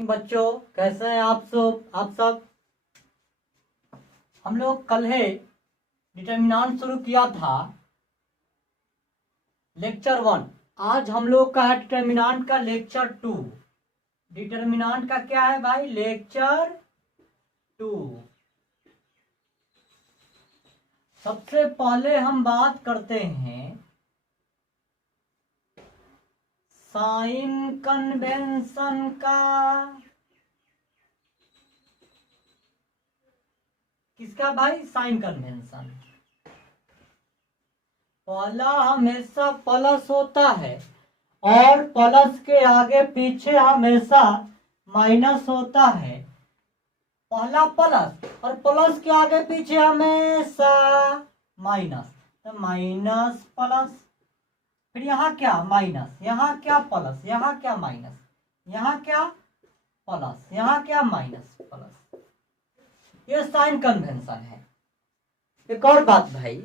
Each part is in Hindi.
बच्चों, कैसे हैं आप सब। हम लोग कल है डिटर्मिनेंट शुरू किया था, लेक्चर 1। आज हम लोग का है डिटर्मिनेंट का लेक्चर 2। डिटर्मिनेंट का क्या है भाई? लेक्चर 2। सबसे पहले हम बात करते हैं साइन कन्वेंशन का। किसका भाई? Sign convention. पहला हमेशा प्लस होता है और प्लस के आगे पीछे हमेशा माइनस होता है। पहला प्लस और प्लस के आगे पीछे हमेशा माइनस, तो माइनस प्लस। फिर यहाँ क्या? माइनस, यहाँ क्या? प्लस, यहाँ क्या? माइनस, यहाँ क्या? प्लस, यहाँ क्या? Minus plus. ये साइन कन्वेंशन है। एक और बात भाई,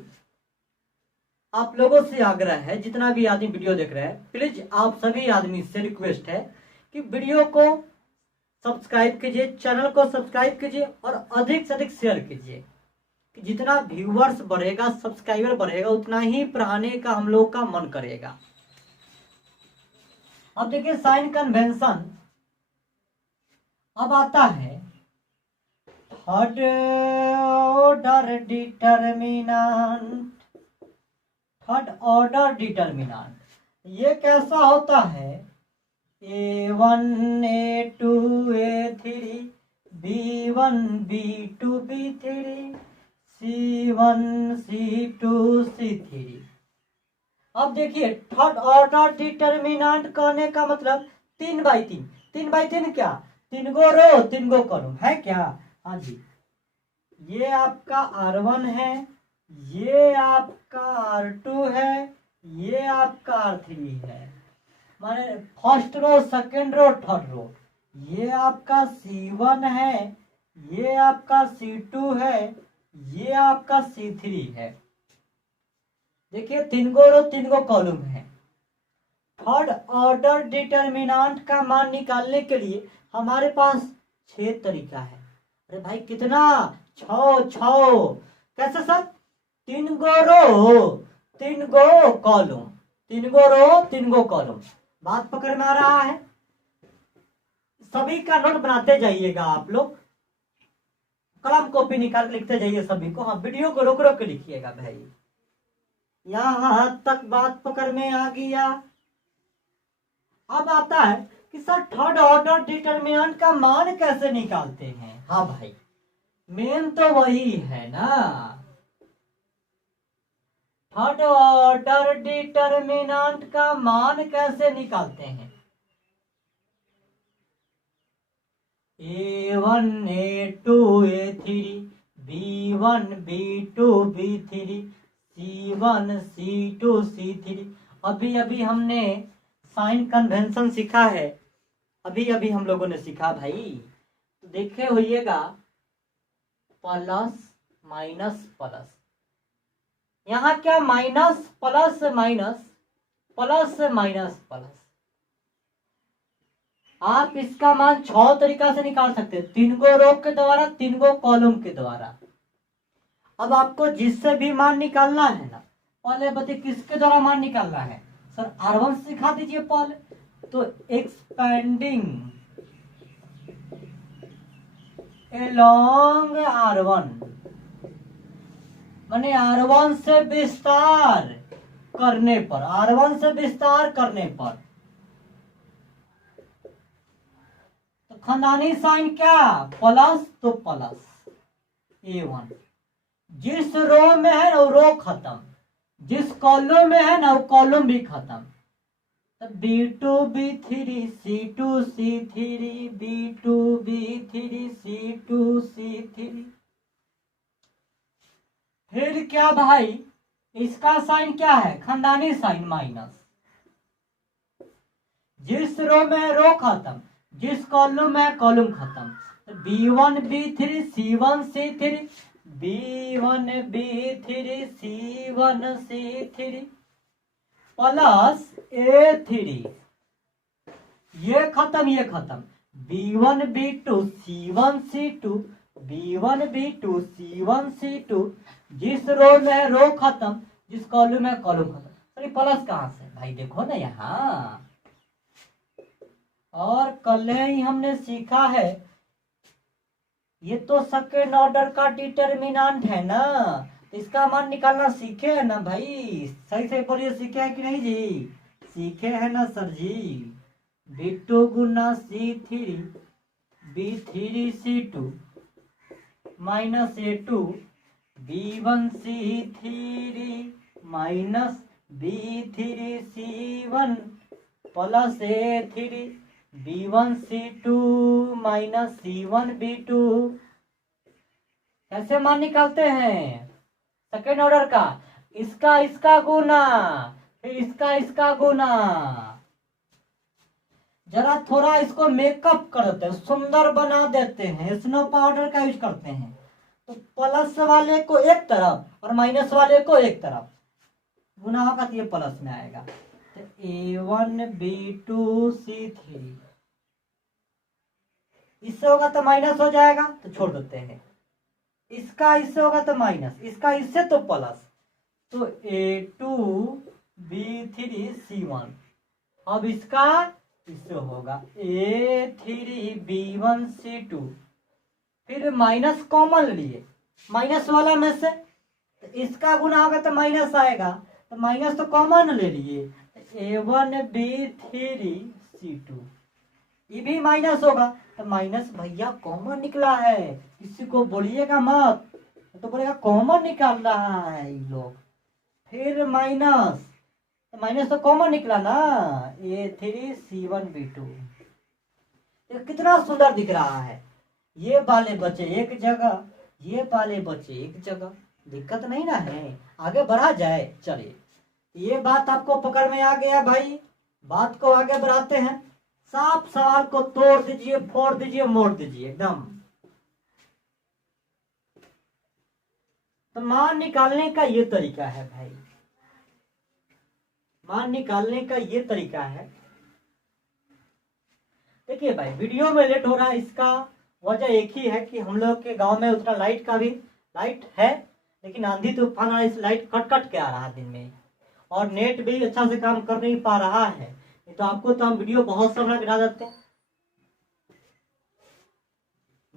आप लोगों से आग्रह है, जितना भी आदमी वीडियो देख रहे हैं, प्लीज आप सभी आदमी से रिक्वेस्ट है कि वीडियो को सब्सक्राइब कीजिए, चैनल को सब्सक्राइब कीजिए और अधिक से अधिक शेयर कीजिए। कि जितना व्यूअर्स बढ़ेगा, सब्सक्राइबर बढ़ेगा, उतना ही पढ़ाने का हम लोग का मन करेगा। अब देखिए साइन कन्वेंशन। अब आता है third order determinant. Third order determinant ये कैसा होता है? A1 A2 A3 B1 B2 B3 C1 C2 C3। अब देखिए थर्ड ऑर्डर डिटर्मिनेंट कहने का मतलब 3/3। 3/3 क्या? 3 गो रो 3 गो कॉलम है क्या? हाँ जी। ये आपका R1 है, ये आपका R2 है, ये आपका R3 है। माने first row, second row, third row. ये आपका C1 है, ये आपका C2 है, ये आपका C3 है। देखिए 3 गो रो 3 गो कॉलम है। थर्ड ऑर्डर डिटर्मिनेंट का मान निकालने के लिए हमारे पास 6 तरीका है। अरे भाई कितना? 6। कैसे सर? 3 गो रो 3 गो कॉलम, 3 गो रो 3 गो कॉलम। बात पकड़ में आ रहा है? सभी का नोट बनाते जाइएगा आप लोग, कलम कॉपी निकाल लिखते जाइए सभी को। हाँ, वीडियो को रोक रोक के लिखिएगा भाई। यहां तक बात पकड़ में आ गया। अब आता है कि सर थर्ड ऑर्डर डिटर्मिनेंट का मान कैसे निकालते हैं? हाँ भाई, मेन तो वही है ना। थर्ड ऑर्डर डिटर्मिनेंट का मान कैसे निकालते हैं? A1 A2 A3 B1 B2 B3 C1 C2 C3। अभी हमने साइन कन्वेंशन सीखा है, अभी हम लोगों ने सीखा भाई। तो देखे होइएगा प्लस माइनस प्लस। यहाँ क्या? Minus plus minus, plus minus plus. आप इसका मान 6 तरीका से निकाल सकते हैं। 3 गो रो के द्वारा, 3 गो कॉलम के द्वारा। अब आपको जिससे भी मान निकालना है ना, पहले बताइए किसके द्वारा मान निकालना है? सर R1 सिखा दीजिए पहले। तो एक्सपेंडिंग अलोंग R1, माने R1 से विस्तार करने पर, R1 से विस्तार करने पर। तो खानदानी साइन क्या? प्लस, तो प्लस A1। जिस रो में है ना वो रो खत्म, जिस कॉलम में है ना वो कॉलम भी खत्म। तो B2 B3 C2 C3 B2 B3 C2 C3। फिर क्या भाई? इसका साइन क्या है? खानदानी साइन माइनस। जिस रो में रो खत्म, जिस कॉलम में कॉलम खत्म। तो B1 B3 C1 C3 B1 B3 C1 C3 plus A3। ये खत्म, ये खत्म। B1 B2 C1 C2 B1 B2 C1 C2। जिस रो में रो खत्म, जिस कॉलम में कॉलम खत्म। सर प्लस कहाँ से भाई, देखो ना यहाँ। और कल ही हमने सीखा है, ये तो सेकंड ऑर्डर का डिटर्मिनेंट है ना, तो इसका मान निकालना सीखे है ना भाई। सही से बोलिए, सीखे है कि नहीं जी? सीखे है ना सर जी। B2 गुना C3 B3 C2 minus A2 B1 C3 minus B3 C1 plus A3 B1 C2 minus C1 B2। कैसे मान निकालते हैं सेकेंड ऑर्डर का? इसका गुना, फिर इसका गुना। जरा थोड़ा इसको मेकअप कर देते हैं, सुंदर बना देते हैं, स्नो पाउडर का यूज करते हैं। तो प्लस वाले को एक तरफ और माइनस वाले को एक तरफ गुना होगा तो ये प्लस में आएगा। तो A1 B2 C3 इससे होगा तो माइनस हो जाएगा, तो छोड़ देते हैं। इससे होगा तो माइनस, इससे तो प्लस। तो A2 B3 C1। अब इससे होगा A3 B1 C2। फिर माइनस कॉमन लिए, माइनस वाला में से तो इसका गुना होगा तो माइनस आएगा, तो माइनस तो कॉमन ले लिए। A1 B3 C2 ये भी माइनस होगा, तो माइनस भैया कॉमन निकला है, किसी को बोलिएगा मत, तो बोलेगा कॉमन निकाल रहा है ये लोग। फिर माइनस, तो माइनस तो कॉमन निकला ना, A3 C1 B2। ये कितना सुंदर दिख रहा है। ये वाले बचे एक जगह, ये वाले बचे एक जगह, दिक्कत नहीं ना है, आगे बढ़ा जाए। चलिए, ये बात आपको पकड़ में आ गया भाई। बात को आगे बढ़ाते हैं। साफ सवाल को तोड़ दीजिए, फोड़ दीजिए, मोड़ दीजिए एकदम। तो मान निकालने का ये तरीका है भाई, मान निकालने का ये तरीका है। देखिए भाई, वीडियो में लेट हो रहा है, इसका वजह एक ही है कि हम लोग के गांव में उतना लाइट है, लेकिन आंधी तूफान आ इस लाइट कट के आ रहा है दिन में, और नेट भी अच्छा से काम कर नहीं पा रहा है। तो आपको तो हम वीडियो बहुत समय गिरा देते हैं।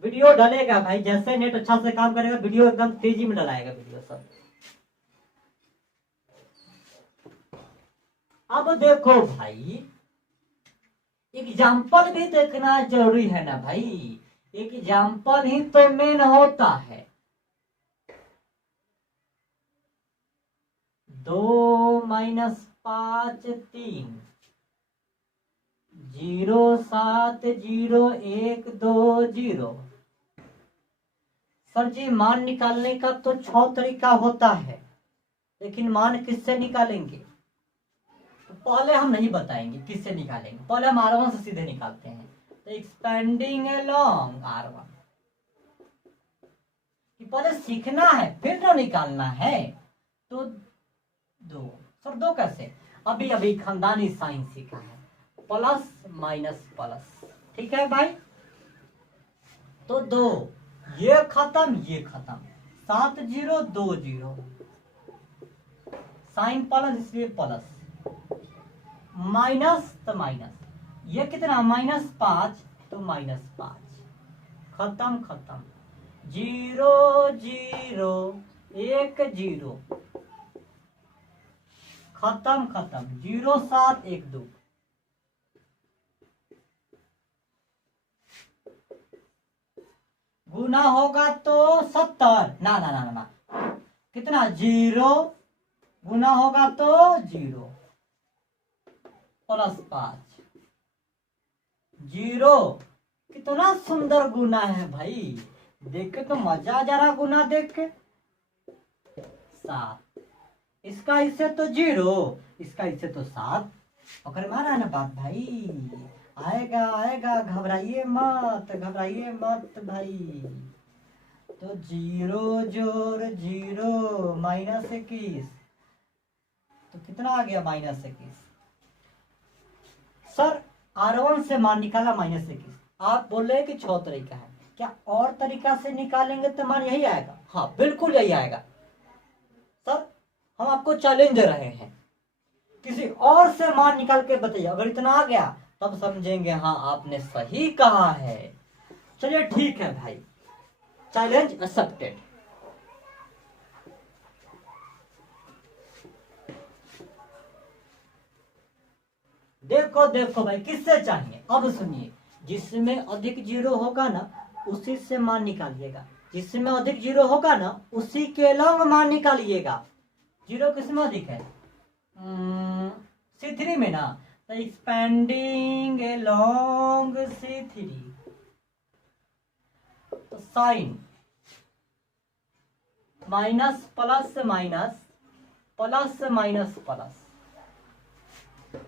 वीडियो डलेगा भाई, जैसे नेट अच्छा से काम करेगा वीडियो एकदम तेजी में डलाएगा वीडियो सब। अब देखो भाई, एग्जाम्पल भी देखना जरूरी है ना भाई, एग्जाम्पल ही तो मेन होता है। 2 माइनस 5 3 0 7 0 1 2 0। सर जी मान निकालने का तो 6 तरीका होता है, लेकिन मान किससे निकालेंगे? तो पहले हम नहीं बताएंगे किससे निकालेंगे, पहले हम R1 से सीधे निकालते हैं। तो एक्सपेंडिंग अलोंग R1, पहले सीखना है फिर तो निकालना है। तो 2, सर 2 कैसे? अभी खानदानी साइन सीखा है, प्लस माइनस प्लस, ठीक है भाई। तो 2, ये खत्म 7 0 2 0, साइन प्लस इसलिए प्लस, माइनस तो माइनस, ये कितना -5 तो -5, खत्म 0 0 1 0, खत्म 0 7 1 2। गुना होगा तो 70, ना कितना 0, गुना होगा तो 0 प्लस 5 0। कितना सुंदर गुना है भाई, देख के तो मजा आ जा रहा गुना देख के। 7, इसका इससे तो 0, इसका इससे तो 7। पकड़ में आ रहा है ना बात भाई? आएगा, घबराइए मत भाई। तो 0 जोड़ 0 -21, तो कितना आ गया -21। सर R1 से मान निकाला -21, आप बोल रहे हैं कि 6 तरीका है, क्या और तरीका से निकालेंगे तो मान यही आएगा? हाँ बिल्कुल यही आएगा सर, हम आपको चैलेंज दे रहे हैं, किसी और से मान निकाल के बताइए, अगर इतना आ गया तब समझेंगे हाँ आपने सही कहा है। चलिए ठीक है भाई, चैलेंज एक्सेप्टेड। देखो देखो भाई, किससे चाहिए अब सुनिए, जिसमें अधिक जीरो होगा ना उसी से मान निकालिएगा, जिसमें अधिक जीरो होगा ना उसी के लॉन्ग मान निकालिएगा। जीरो किसमें अधिक है? C3 में ना, तो एक्सपेंडिंग along C3, तो sign minus plus minus plus minus plus,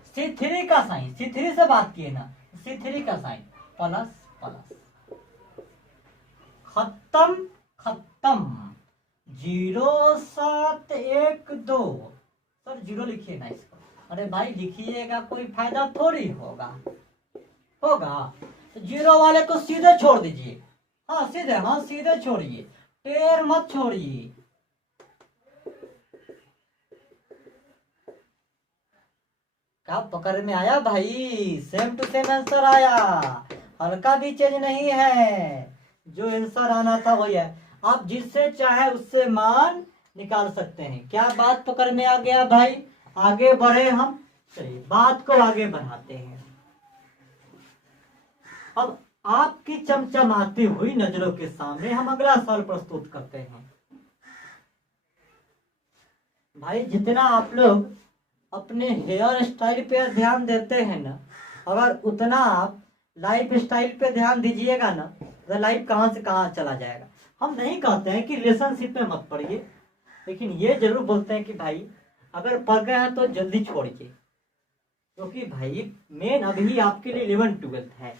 C3 का साइन, C3 से बात किए ना, C3 का साइन प्लस प्लस, खत्म खत्म, 0712। सर जीरो लिखिए ना इसको। अरे भाई लिखिएगा, कोई फायदा थोड़ी होगा, होगा तो जीरो वाले को सीधे छोड़ दीजिए। हाँ सीधे, हाँ सीधे छोड़िए, टेर मत छोड़िए। क्या पकड़ में आया भाई? सेम टू सेम आंसर आया, हल्का भी चेंज नहीं है, जो आंसर आना था वही है। आप जिससे चाहे उससे मान निकाल सकते हैं। क्या बात पकड़ में आ गया भाई? आगे बढ़े हम, चलिए बात को आगे बढ़ाते हैं। अब आपकी चमचमाती हुई नजरों के सामने हम अगला सवाल प्रस्तुत करते हैं। भाई जितना आप लोग अपने हेयर स्टाइल पे ध्यान देते हैं ना, अगर उतना आप लाइफ स्टाइल पे ध्यान दीजिएगा ना, तो लाइफ कहाँ से कहाँ चला जाएगा। हम नहीं कहते हैं कि रिलेशनशिप में मत पड़िए, लेकिन ये जरूर बोलते हैं कि भाई अगर पढ़ गए हैं तो जल्दी छोड़िए, क्योंकि भाई मेन अभी आपके लिए 11-12 है,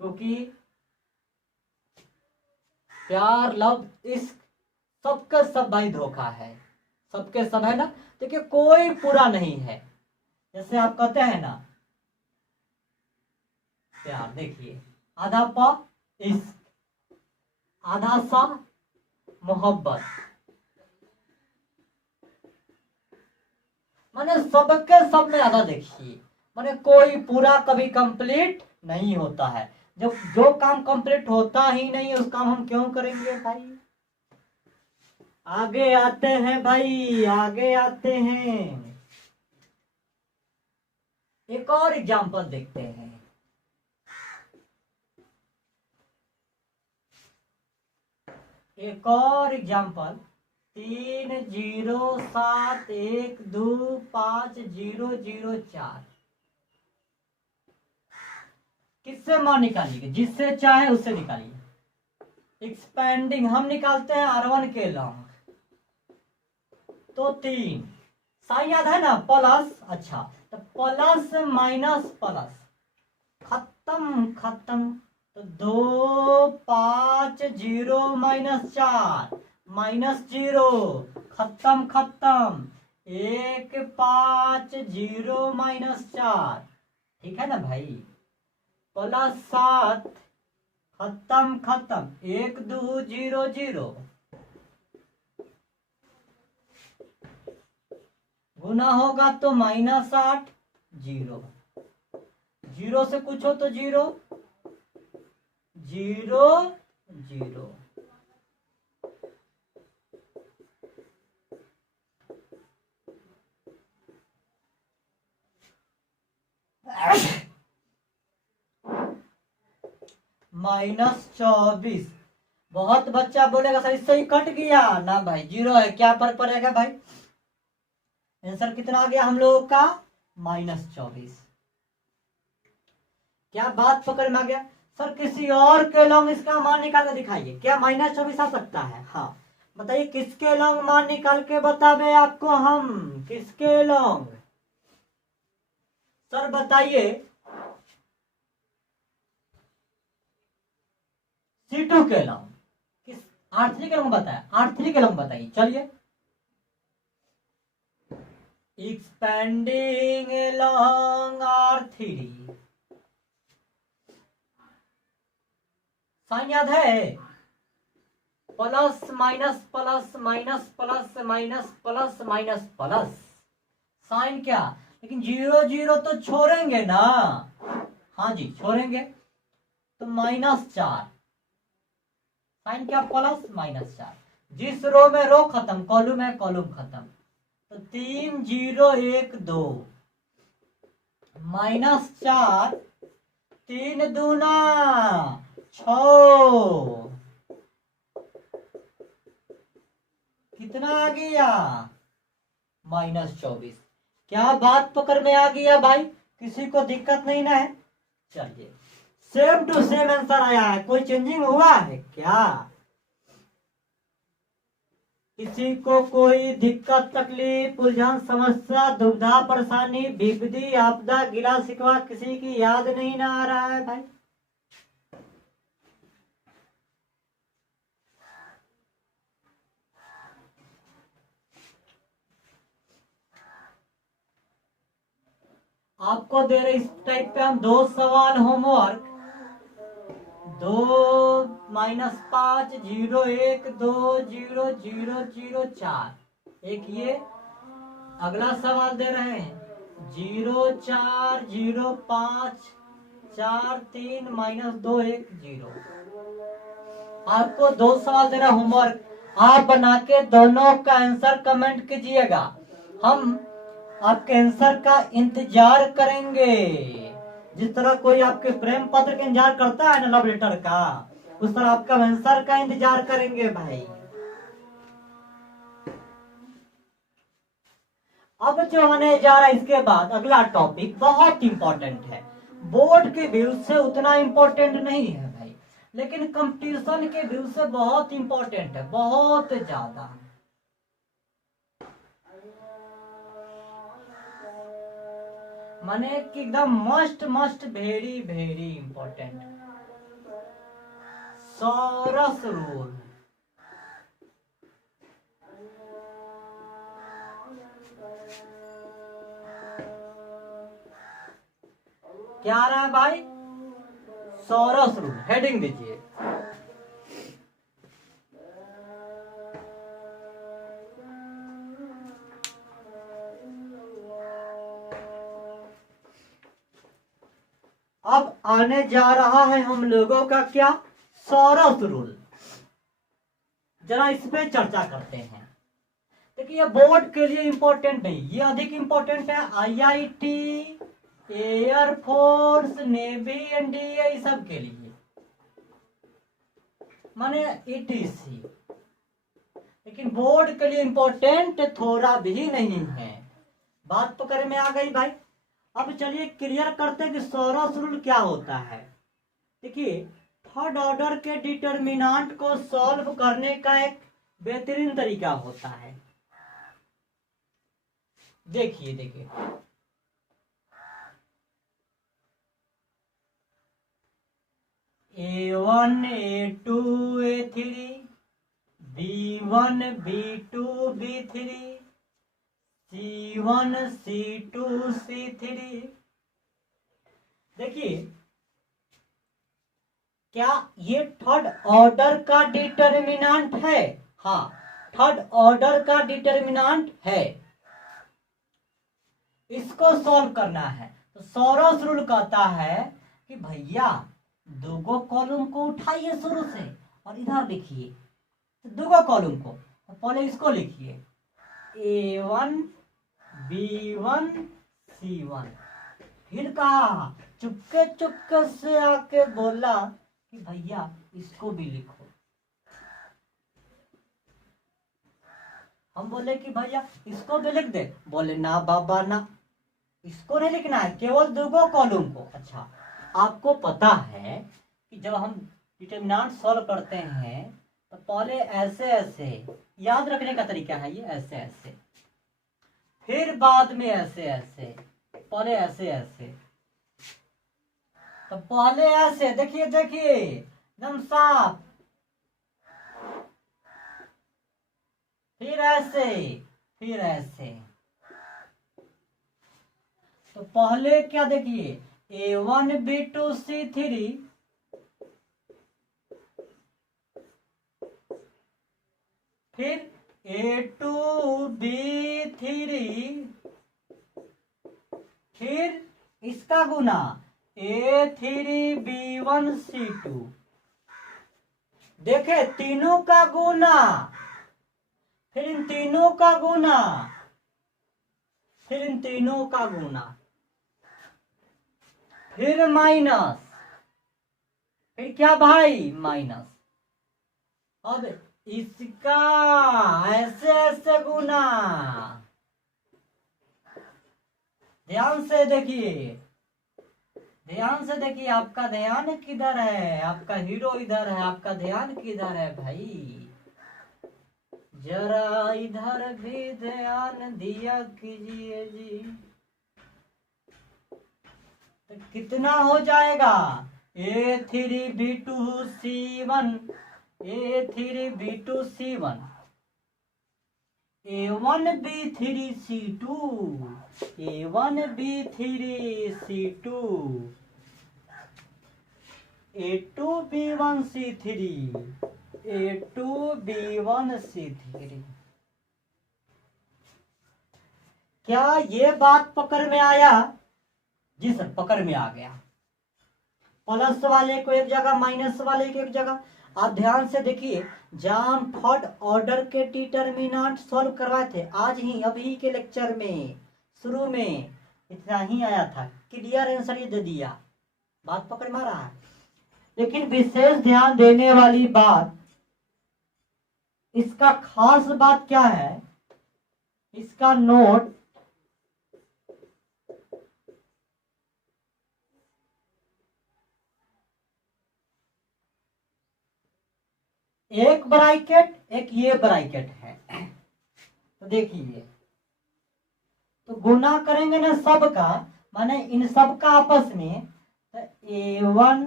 क्योंकि प्यार लव इश्क सबका सब भाई धोखा है, सबके सब है ना। देखिए कोई पूरा नहीं है, जैसे आप कहते हैं ना प्यार, देखिए आधा प इश्क, आधा सा मोहब्बत, माने सबके सब में आधा। देखिए माने कोई पूरा कभी कंप्लीट नहीं होता है, जब जो काम कंप्लीट होता ही नहीं उस काम हम क्यों करेंगे भाई। आगे आते हैं भाई, आगे आते हैं, एक और एग्जांपल देखते हैं। एक और एग्जांपल, 30712504। किससे मान निकालिए? जिससे चाहे उससे निकालिए। एक्सपेंडिंग हम निकालते हैं R1 के लॉन्ग, तो 3 साइन याद है ना, प्लस, अच्छा तो प्लस माइनस प्लस, खत्म खत्म, तो 250 माइनस 4 माइनस 0, खत्म खत्म, 150 माइनस 4, ठीक है ना भाई, प्लस 7, खत्म खत्म, 1200, गुना होगा तो -8, 0, 0 से कुछ हो तो 0, 0 0। -24। बहुत बच्चा बोलेगा सर इससे ही कट गया ना भाई, 0 है, क्या पर पड़ेगा भाई। आंसर कितना आ गया हम लोगों का? -24। क्या बात पकड़ में आ गया? सर किसी और के लॉन्ग इसका मान निकाल कर दिखाइए, क्या -24 आ सकता है? हाँ बताइए, किसके लॉन्ग मान निकाल के बतावे आपको हम, किसके लॉन्ग सर बताइए। C2 के लॉन्ग, किस R3 के लॉन्ग बताया, R3 के लॉन्ग बताइए। चलिए, एक्सपेंडिंग along R3, साइन याद है? Plus minus plus minus plus minus plus minus plus. Sign क्या, लेकिन 0 0 तो छोड़ेंगे ना। हाँ जी छोड़ेंगे, तो -4। साइन क्या, प्लस -4। जिस रो में रो खत्म, कॉलम है कॉलम खत्म, तो 3 0 1 2 -4 3 दूना 6, कितना आ गया, -24। क्या बात पकड़ में आ गया भाई? किसी को दिक्कत नहीं ना है? चलिए, सेम टू सेम आंसर आया है, कोई चेंजिंग हुआ है क्या? किसी को कोई दिक्कत तकलीफ उलझन समस्या दुविधा परेशानी विपदी आपदा गिला शिकवा किसी की याद नहीं ना आ रहा है भाई? आपको दे रहे इस टाइप पे हम 2 सवाल होमवर्क, 2 -5 0 1 2 0 0 0 4। एक ये अगला सवाल दे रहे हैं 0 4 0 5 4 3 -2 1 0। आपको 2 सवाल दे रहा होमवर्क, आप बना के दोनों का आंसर कमेंट कीजिएगा। हम आपके आंसर का इंतजार करेंगे। जिस तरह कोई आपके प्रेम पत्र का इंतजार करता है ना, लव लेटर का, उस तरह आपका आंसर का इंतजार करेंगे भाई। अब जो होने जा रहा है इसके बाद अगला टॉपिक बहुत इंपॉर्टेंट है। बोर्ड के व्यू से उतना इंपॉर्टेंट नहीं है भाई, लेकिन कंपटीशन के व्यू से बहुत इंपॉर्टेंट है, बहुत ज्यादा। माने कि एकदम must must very very important. Sorus rule. क्या आ रहा है भाई? Sorus rule. हेडिंग दीजिए। अब आने जा रहा है हम लोगों का क्या, सॉरस रूल। जरा इस पे चर्चा करते हैं। देखिए ये बोर्ड के लिए इंपॉर्टेंट नहीं, ये अधिक इंपॉर्टेंट है आईआईटी, एयरफोर्स, नेवी, एनडीए सब के लिए, माने ईटीसी। लेकिन बोर्ड के लिए इंपॉर्टेंट थोड़ा भी नहीं है। बात तो करे में आ गई भाई। अब चलिए क्लियर करते हैं कि सॉरस रूल क्या होता है। देखिए थर्ड ऑर्डर के डिटर्मिनेंट को सॉल्व करने का एक बेहतरीन तरीका होता है। देखिए देखिए A1 A2 A3 B1 B2 B3 C1 C2 C3। देखिए क्या ये थर्ड ऑर्डर का डिटर्मिनेंट है? हाँ, थर्ड ऑर्डर का डिटर्मिनेंट है। इसको सॉल्व करना है तो सॉरस रूल कहता है कि भैया दो कॉलम को उठाइए शुरू से और इधर लिखिए दो कॉलम को। तो पहले इसको लिखिए A1 B1 C1। फिर कहा चुपके चुपके से आके बोला कि भैया इसको भी लिखो। हम बोले कि भैया इसको भी लिख दे, बोले ना बाबा ना, इसको नहीं लिखना है, केवल दो कॉलम को। अच्छा, आपको पता है कि जब हम डिटर्मिनेंट सॉल्व करते हैं तो पहले ऐसे ऐसे, याद रखने का तरीका है ये, ऐसे ऐसे, फिर बाद में ऐसे ऐसे, पहले ऐसे ऐसे, तो पहले ऐसे, देखिए देखिए एकदम साफ, फिर ऐसे, फिर ऐसे। तो पहले क्या देखिए A1 B2 C3, फिर A2B3, फिर इसका गुना A3B1C2। देखे तीनों का गुना, फिर इन तीनों का गुना, फिर इन तीनों का गुना, फिर माइनस, फिर क्या भाई माइनस। अब इसका ऐसे ऐसे गुना, ध्यान से देखिए, ध्यान से देखिए, आपका ध्यान किधर है, आपका हीरो इधर है, आपका ध्यान किधर है भाई, जरा इधर भी ध्यान दिया कीजिए जी। तो कितना हो जाएगा, A3B2C1, A3B2C1, A1B3C2, A1B3C2, A2B1C3, A2B1C3। क्या ये बात पकड़ में आया? जी सर, पकड़ में आ गया। प्लस वाले को एक जगह, माइनस वाले को एक जगह। आप ध्यान से देखिए, जब हम थर्ड ऑर्डर के डिटरमिनेंट सॉल्व करवाए थे आज ही अभी के लेक्चर में, शुरू में इतना ही आया था, क्लियर आंसर ये दे दिया, बात पकड़ में आ रहा है। लेकिन विशेष ध्यान देने वाली बात, इसका खास बात क्या है, इसका नोट एक ब्रैकेट, एक ये ब्रैकेट है। तो देखिए, तो गुना करेंगे ना सबका, माने इन सब का आपस में, तो A1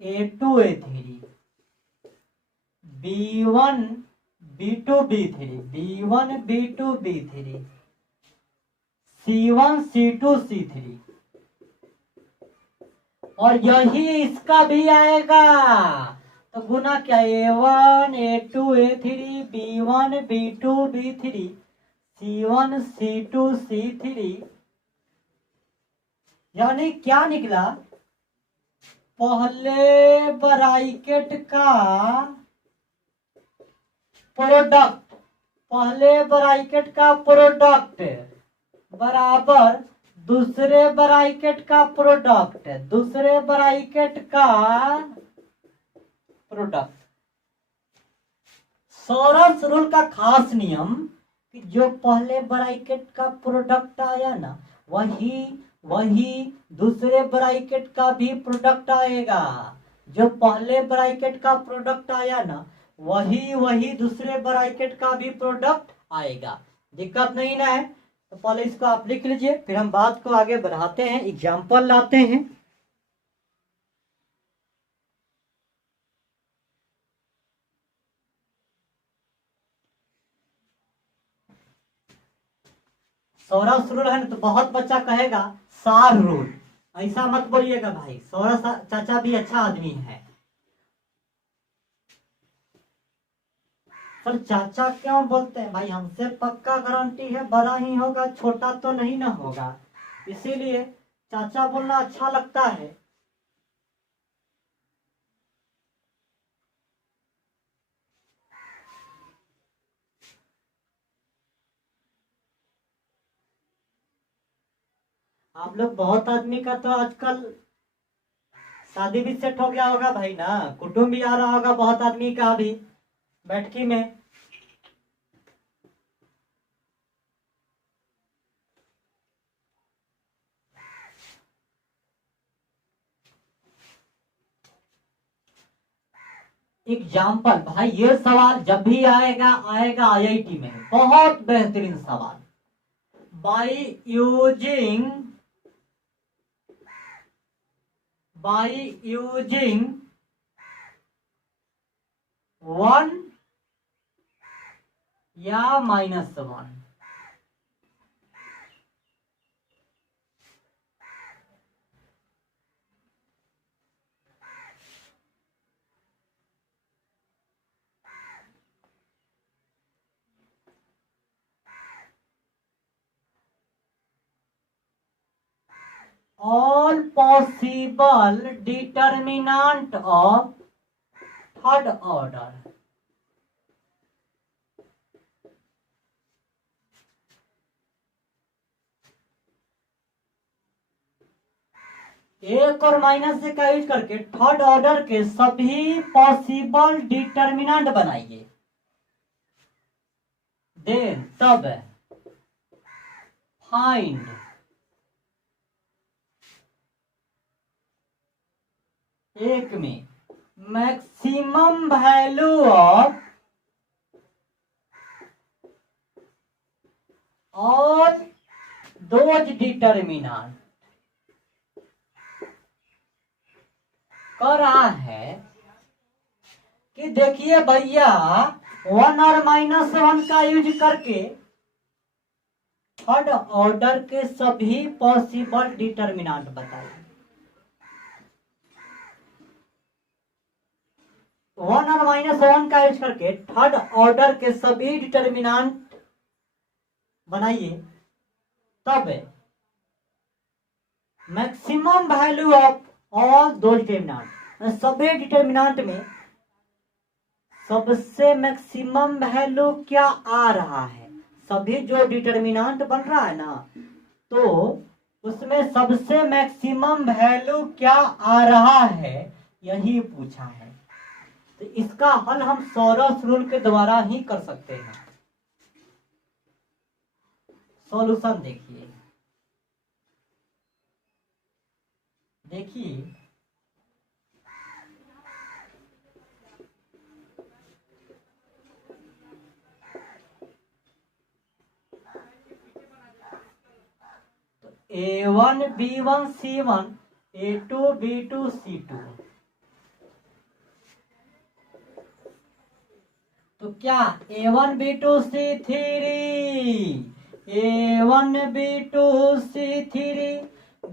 A2 A3, B1 B2 B3, B1 B2 B3, C1 C2 C3, और यही इसका भी आएगा। तो गुना क्या, A1 A2 A3, B1 B2 B3, C1 C2 C3, यानी क्या निकला, पहले ब्रैकेट का प्रोडक्ट, पहले ब्रैकेट का प्रोडक्ट बराबर दूसरे ब्रैकेट का प्रोडक्ट, दूसरे ब्रैकेट का प्रोडक्ट। सौरस रूल का खास नियम कि जो पहले ब्रैकेट का प्रोडक्ट आया ना, वही दूसरे ब्रैकेट का भी प्रोडक्ट आएगा। जो पहले ब्रैकेट का प्रोडक्ट आया ना, वही दूसरे ब्रैकेट का भी प्रोडक्ट आएगा। दिक्कत नहीं ना है? तो पहले इसको आप लिख लीजिए, फिर हम बात को आगे बढ़ाते हैं, एग्जाम्पल लाते हैं। सौरस रूल है ना, तो बहुत बच्चा कहेगा सार रूल, ऐसा मत बोलिएगा भाई, सौरस चाचा भी अच्छा आदमी है। सर चाचा क्यों बोलते हैं भाई, हमसे पक्का गारंटी है बड़ा ही होगा, छोटा तो नहीं ना होगा, इसीलिए चाचा बोलना अच्छा लगता है। आप लोग बहुत आदमी का तो आजकल शादी भी सेट हो गया होगा भाई ना, कुटुंब भी आ रहा होगा बहुत आदमी का भी बैठकी में। एग्जाम्पल भाई, ये सवाल जब भी आएगा आईआईटी में, बहुत बेहतरीन सवाल। बाई यूजिंग 1 या -1, all possible determinant of third order. एक और माइनस का यूज करके थर्ड ऑर्डर के सभी पॉसिबल डिटर्मिनेंट बनाइए। देन तब फाइंड एक में maximum value of all those determinant. कह रहा है कि देखिए भैया 1 और -1 का यूज करके थर्ड ऑर्डर के सभी पॉसिबल डिटर्मिनेंट बताइए। 1 और -1 का यूज करके थर्ड ऑर्डर के सभी डिटर्मिनेंट बनाइए। तब मैक्सिमम वैल्यू ऑफ ऑल दो डिटर्मिनेंट, सभी डिटर्मिनेंट में सबसे मैक्सिमम वैल्यू क्या आ रहा है। सभी जो डिटर्मिनेंट बन रहा है ना, तो उसमें सबसे मैक्सिमम वैल्यू क्या आ रहा है, यही पूछा है। तो इसका हल हम सॉरस रूल के द्वारा ही कर सकते हैं। सॉल्यूशन देखिए, A1 B1 C1 A2 B2 C2। तो क्या A1 B2 C3 A1 B2 C3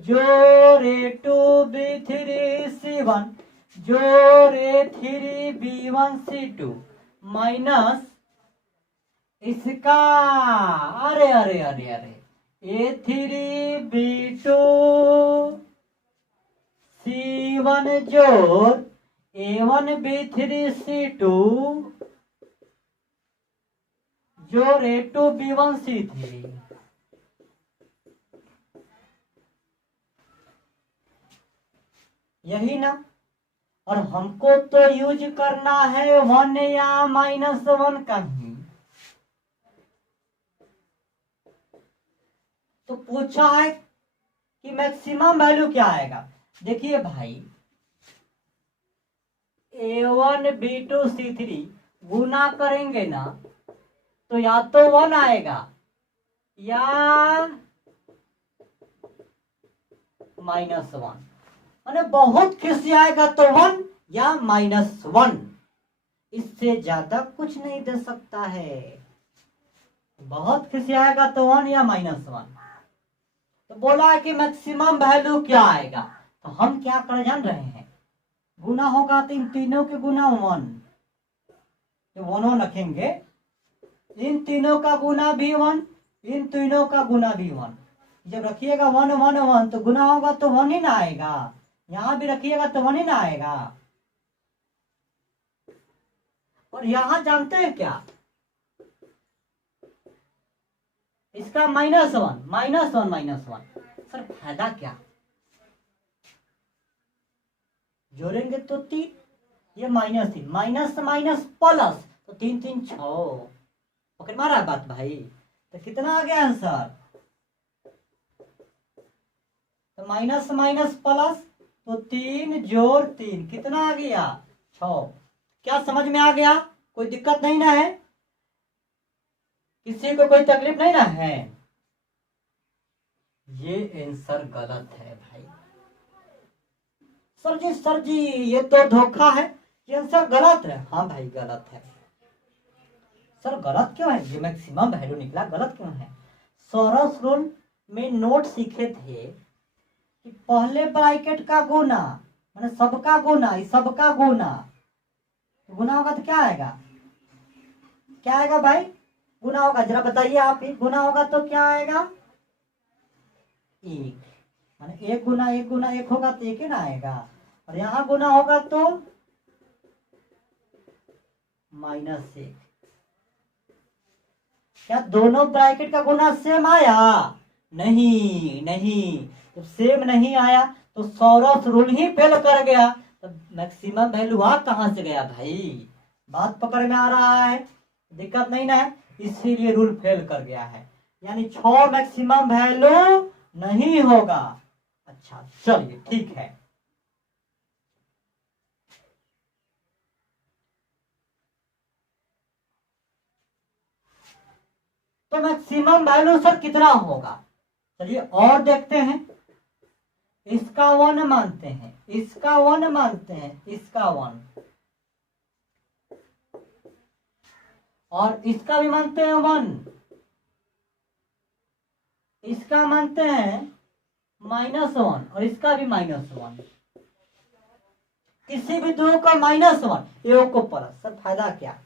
जोड़ A2 B3 C1 जोड़ A3 B1 C2 माइनस इसका अरे अरे अरे अरे A3 B2 C1 जोड़ A1 B3 C2 जोड़ A2 B1 C3। यही ना। और हमको तो यूज करना है 1 या -1 का ही। तो पूछा है कि मैक्सिमम वैल्यू क्या आएगा। देखिए भाई A1 B2 C3 गुना करेंगे ना, तो या तो 1 आएगा या -1, माने बहुत खिसी आएगा तो 1 या -1, इससे ज्यादा कुछ नहीं दे सकता है। बहुत खिसी आएगा तो 1 या -1। तो बोला है कि मैक्सिमम वैल्यू क्या आएगा, तो हम क्या कर जान रहे हैं, गुना होगा तो इन तीनों के गुना 1, तो 1 रखेंगे, इन तीनों का गुना भी 1, इन तीनों का गुना भी 1। जब रखिएगा 1 1 1 तो गुना होगा तो 1 ही ना आएगा, यहां भी रखिएगा तो 1 ही ना आएगा। और यहां जानते हैं क्या, इसका -1 सर फायदा क्या, जोड़ेंगे तो 3, ये -3 माइनस माइनस प्लस, तो 3 3 6। पकड़ मारा बात भाई। तो कितना आ गया आंसर, तो माइनस माइनस प्लस, तो 3 जोड़ 3 कितना आ गया 6। क्या समझ में आ गया, कोई दिक्कत नहीं ना है, किसी को कोई तकलीफ नहीं ना है। ये आंसर गलत है भाई। सर जी ये तो धोखा है, ये आंसर गलत है। हाँ भाई गलत है। सर गलत क्यों है, ये मैक्सिमम वैल्यू निकला, गलत क्यों है। सॉरस रूल में नोट सीखे थे कि पहले ब्रैकेट का गुना माने सबका गुना, सबका गुना, गुना होगा तो क्या आएगा, क्या आएगा भाई, गुना होगा, जरा बताइए आप ही, गुना होगा तो क्या आएगा 1। माने 1 गुना 1 गुना 1 होगा तो 1 ही ना आएगा, और यहाँ गुना होगा तो -1। क्या दोनों ब्रैकेट का गुना सेम आया? नहीं नहीं, तो सेम नहीं आया तो सौरस रूल ही फेल कर गया। तो मैक्सिमम वैल्यू आ कहां से गया भाई? बात पकड़ में आ रहा है? दिक्कत नहीं ना है, इसीलिए रूल फेल कर गया है, यानी 6 मैक्सिमम वैल्यू नहीं होगा। अच्छा चलिए ठीक है। तो मैक्सिमम वैल्यू सर कितना होगा? चलिए और देखते हैं। इसका 1 मानते हैं, इसका 1 मानते हैं, इसका 1, और इसका भी मानते हैं 1, इसका मानते हैं -1, और इसका भी -1। किसी भी दो का -1, एक को प्लस, सर फायदा क्या?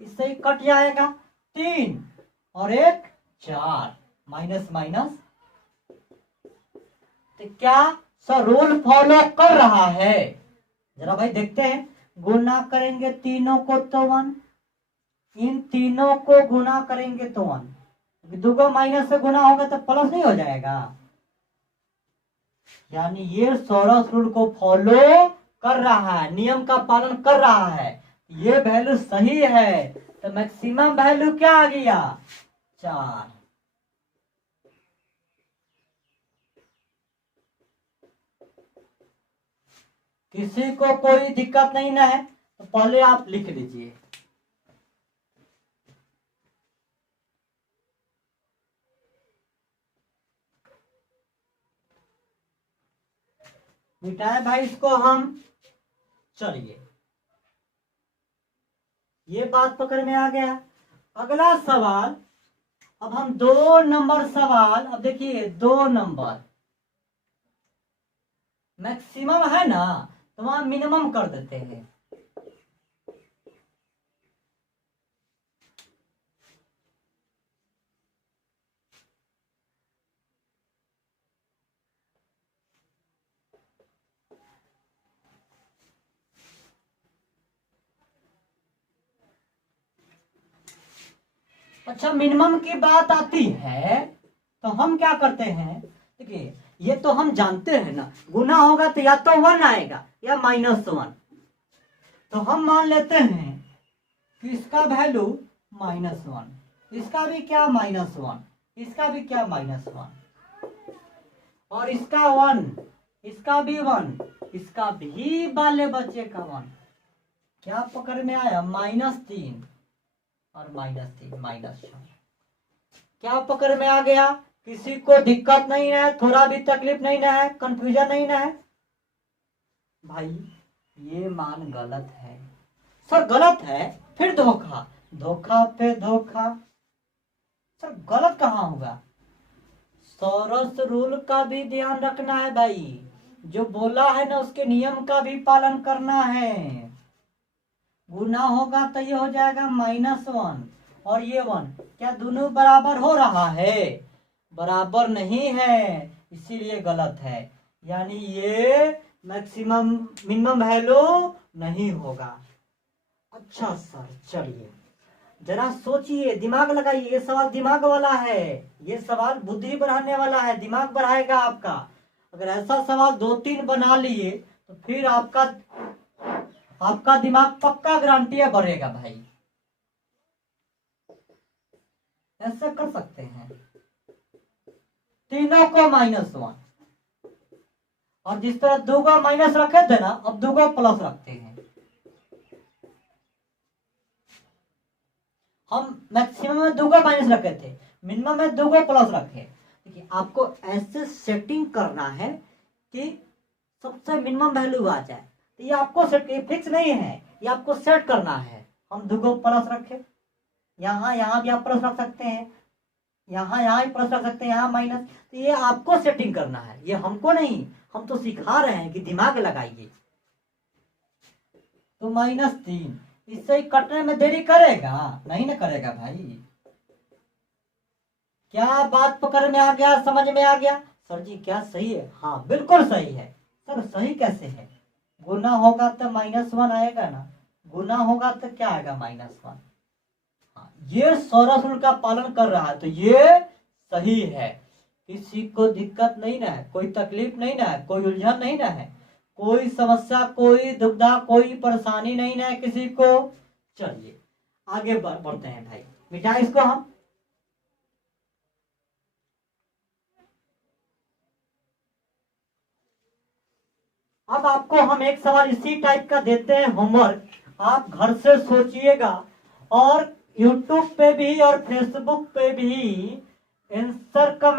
इससे ही कट जाएगा 3 और 1 4, माइनस माइनस। तो क्या सर रूल फॉलो कर रहा है? जरा भाई देखते हैं। गुना करेंगे तीनों को तो 1, इन तीनों को गुना करेंगे तो 1, दुगो माइनस से गुना होगा तो प्लस नहीं हो जाएगा? यानी ये सौरस रूल को फॉलो कर रहा है, नियम का पालन कर रहा है, ये वैल्यू सही है। तो मैक्सिमम वैल्यू क्या आ गया? 4। किसी को कोई दिक्कत नहीं ना है तो पहले आप लिख लीजिए। मिटाए भाई इसको हम। चलिए ये बात पकड़ में आ गया। अगला सवाल, अब हम 2 नंबर सवाल, अब देखिए 2 नंबर मैक्सिमम है ना, तो वहां मिनिमम कर देते हैं। अच्छा मिनिमम की बात आती है तो हम क्या करते हैं? देखिए ये तो हम जानते हैं ना, गुना होगा तो या तो 1 आएगा या -1। तो हम मान लेते हैं कि इसका वैल्यू -1, इसका भी क्या -1, इसका भी क्या -1, और इसका 1, इसका भी 1, इसका भी वाले बच्चे का 1। क्या पकड़ में आया? -3 और -3 -6। क्या पकड़ में आ गया? किसी को दिक्कत नहीं है, थोड़ा भी तकलीफ नहीं ना है, कंफ्यूजन नहीं ना है? भाई ये मान गलत है। सर गलत है? फिर धोखा, धोखा पे धोखा। सर गलत कहाँ होगा? सौरस रूल का भी ध्यान रखना है भाई, जो बोला है ना उसके नियम का भी पालन करना है। गुना होगा तो ये हो जाएगा -1, और ये 1, क्या दोनों बराबर हो रहा है? बराबर नहीं है, इसीलिए गलत है। यानी ये मैक्सिमम मिनिमम वैल्यू नहीं होगा। अच्छा सर चलिए जरा सोचिए, दिमाग लगाइए, ये सवाल दिमाग वाला है, ये सवाल बुद्धि बढ़ाने वाला है, दिमाग बढ़ाएगा आपका। अगर ऐसा सवाल 2-3 बना लिए तो फिर आपका दिमाग पक्का गारंटी है बढ़ेगा भाई। ऐसा कर सकते हैं, तीनों को -1, और जिस तरह 2 को माइनस रखे थे ना, अब 2 को प्लस रखते हैं। हम मैक्सिमम में 2 को माइनस रखे थे, मिनिमम में 2 को प्लस रखे। देखिए आपको ऐसे सेटिंग करना है कि सबसे मिनिमम वैल्यू आ जाए। तो ये आपको फिक्स नहीं है, ये आपको सेट करना है। हम 2 को प्लस रखे, यहाँ भी आप प्लस रख सकते हैं, यहाँ भी प्लस रख सकते हैं, यहाँ माइनस। तो ये आपको सेटिंग करना है, ये हमको नहीं। हम तो सिखा रहे हैं कि दिमाग लगाइए। तो -3 इससे ही कटने में देरी करेगा? नहीं ना करेगा भाई। क्या बात पकड़ में आ गया, समझ में आ गया? सर जी क्या सही है? हाँ बिल्कुल सही है। सर सही कैसे है? गुना होगा तो -1 आएगा ना, गुना होगा तो क्या आएगा -1। हाँ, ये सौरस रूल का पालन कर रहा है तो ये सही है। किसी को दिक्कत नहीं ना है, कोई तकलीफ नहीं ना है, कोई उलझन नहीं ना है, कोई समस्या, कोई दुविधा, कोई परेशानी नहीं ना है किसी को। चलिए आगे बढ़ते हैं भाई, मिटाए इसको हम। अब आपको हम एक सवाल इसी टाइप का देते हैं होमवर्क, आप घर से सोचिएगा और यूट्यूब पे भी और फेसबुक पे भी आंसर का